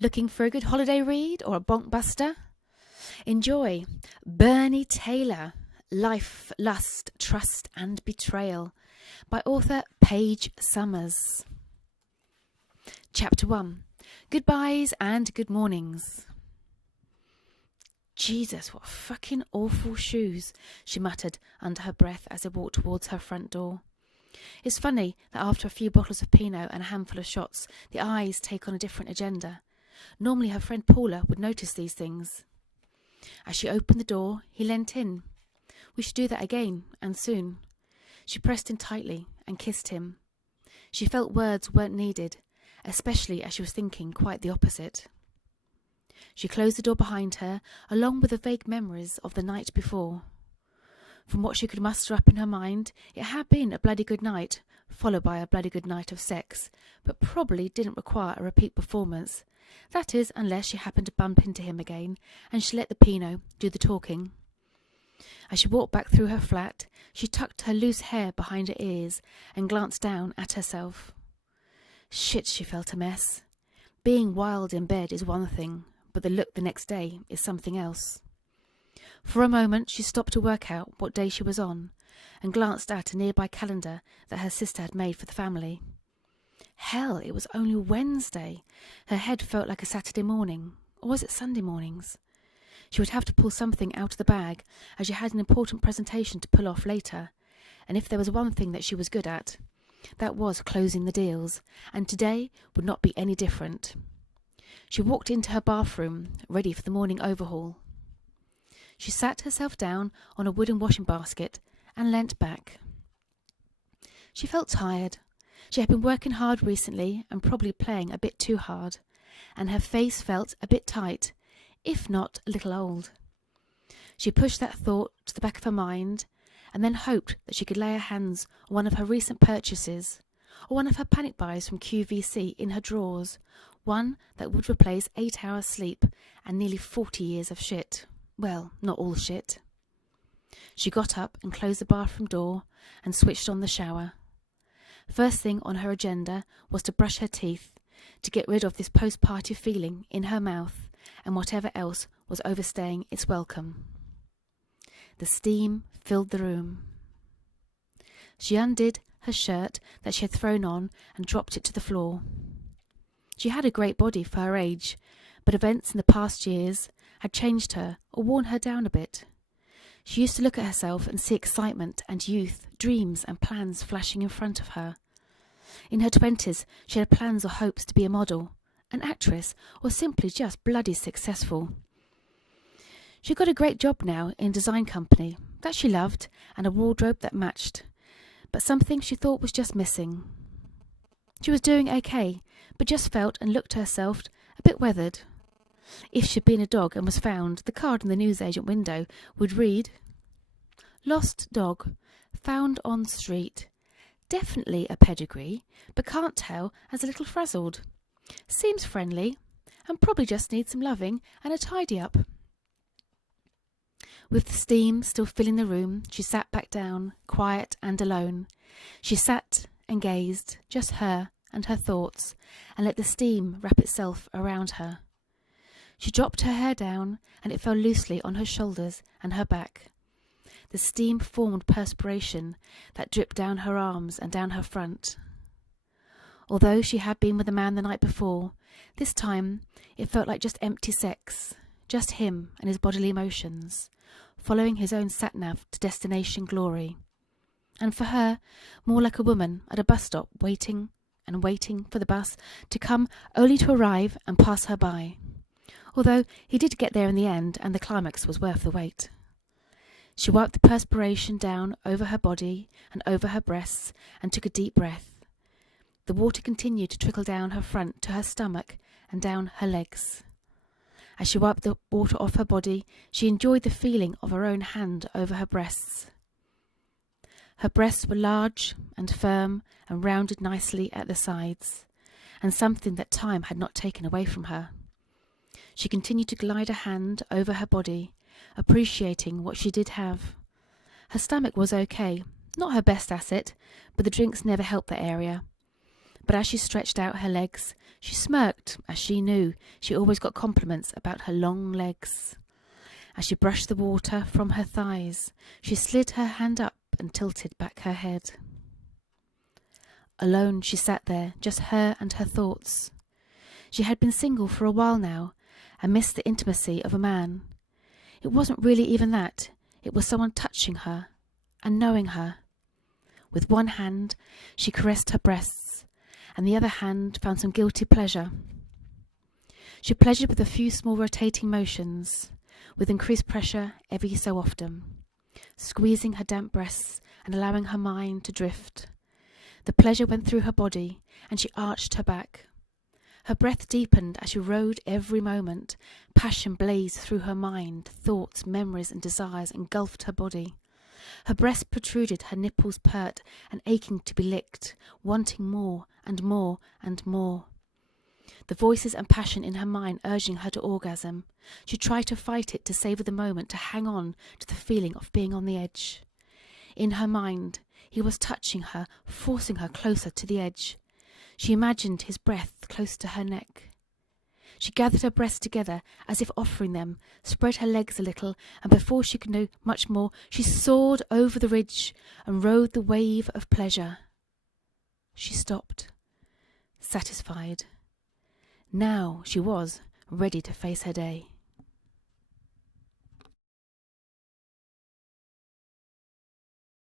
Looking for a good holiday read or a bonkbuster? Enjoy Bernie Taylor, Life, Lust, Trust and Betrayal by author Paige Summers. Chapter 1. Goodbyes and Good Mornings. Jesus, what fucking awful shoes, she muttered under her breath as they walked towards her front door. It's funny that after a few bottles of Pinot and a handful of shots, the eyes take on a different agenda. Normally her friend Paula would notice these things. As she opened the door, he leant in. We should do that again, and soon. She pressed him tightly and kissed him. She felt words weren't needed, especially as she was thinking quite the opposite. She closed the door behind her, along with the vague memories of the night before. From what she could muster up in her mind, it had been a bloody good night, followed by a bloody good night of sex, but probably didn't require a repeat performance. That is, unless she happened to bump into him again, and she let the Pinot do the talking. As she walked back through her flat, she tucked her loose hair behind her ears and glanced down at herself. Shit, she felt a mess. Being wild in bed is one thing, but the look the next day is something else. For a moment she stopped to work out what day she was on, and glanced at a nearby calendar that her sister had made for the family. Hell, it was only Wednesday. Her head felt like a Saturday morning, or was it Sunday mornings? She would have to pull something out of the bag, as she had an important presentation to pull off later, and if there was one thing that she was good at, that was closing the deals, and today would not be any different. She walked into her bathroom, ready for the morning overhaul. She sat herself down on a wooden washing basket and leant back. She felt tired. She had been working hard recently and probably playing a bit too hard, and her face felt a bit tight, if not a little old. She pushed that thought to the back of her mind and then hoped that she could lay her hands on one of her recent purchases, or one of her panic buys from QVC in her drawers, one that would replace 8 hours sleep and nearly 40 years of shit. Well, not all shit. She got up and closed the bathroom door and switched on the shower. First thing on her agenda was to brush her teeth, to get rid of this post-party feeling in her mouth and whatever else was overstaying its welcome. The steam filled the room. She undid her shirt that she had thrown on and dropped it to the floor. She had a great body for her age, but events in the past years had changed her or worn her down a bit. She used to look at herself and see excitement and youth, dreams and plans flashing in front of her. In her 20s, she had plans or hopes to be a model, an actress, or simply just bloody successful. She got a great job now in a design company that she loved and a wardrobe that matched, but something she thought was just missing. She was doing okay, but just felt and looked to herself a bit weathered. If she'd been a dog and was found, the card in the newsagent window would read, "Lost dog, found on street. Definitely a pedigree, but can't tell as a little frazzled. Seems friendly, and probably just needs some loving and a tidy-up." With the steam still filling the room, she sat back down, quiet and alone. She sat and gazed, just her and her thoughts, and let the steam wrap itself around her. She dropped her hair down, and it fell loosely on her shoulders and her back. The steam formed perspiration that dripped down her arms and down her front. Although she had been with a man the night before, this time it felt like just empty sex, just him and his bodily motions, following his own sat-nav to destination glory. And for her, more like a woman at a bus stop waiting and waiting for the bus to come only to arrive and pass her by. Although he did get there in the end, and the climax was worth the wait. She wiped the perspiration down over her body and over her breasts and took a deep breath. The water continued to trickle down her front to her stomach and down her legs. As she wiped the water off her body, she enjoyed the feeling of her own hand over her breasts. Her breasts were large and firm and rounded nicely at the sides, and something that time had not taken away from her. She continued to glide a hand over her body, appreciating what she did have. Her stomach was okay, not her best asset, but the drinks never helped that area. But as she stretched out her legs, she smirked, as she knew she always got compliments about her long legs. As she brushed the water from her thighs, she slid her hand up and tilted back her head. Alone she sat there, just her and her thoughts. She had been single for a while now, and missed the intimacy of a man. It wasn't really even that, it was someone touching her and knowing her. With one hand she caressed her breasts, and the other hand found some guilty pleasure. She pleasured with a few small rotating motions, with increased pressure every so often, squeezing her damp breasts and allowing her mind to drift. The pleasure went through her body, and she arched her back. Her breath deepened as she rode every moment. Passion blazed through her mind. Thoughts, memories and desires engulfed her body. Her breast protruded, her nipples pert and aching to be licked, wanting more and more and more. The voices and passion in her mind urging her to orgasm. She tried to fight it, to savour the moment, to hang on to the feeling of being on the edge. In her mind, he was touching her, forcing her closer to the edge. She imagined his breath close to her neck. She gathered her breasts together as if offering them, spread her legs a little, and before she could know much more, she soared over the ridge and rode the wave of pleasure. She stopped, satisfied. Now she was ready to face her day.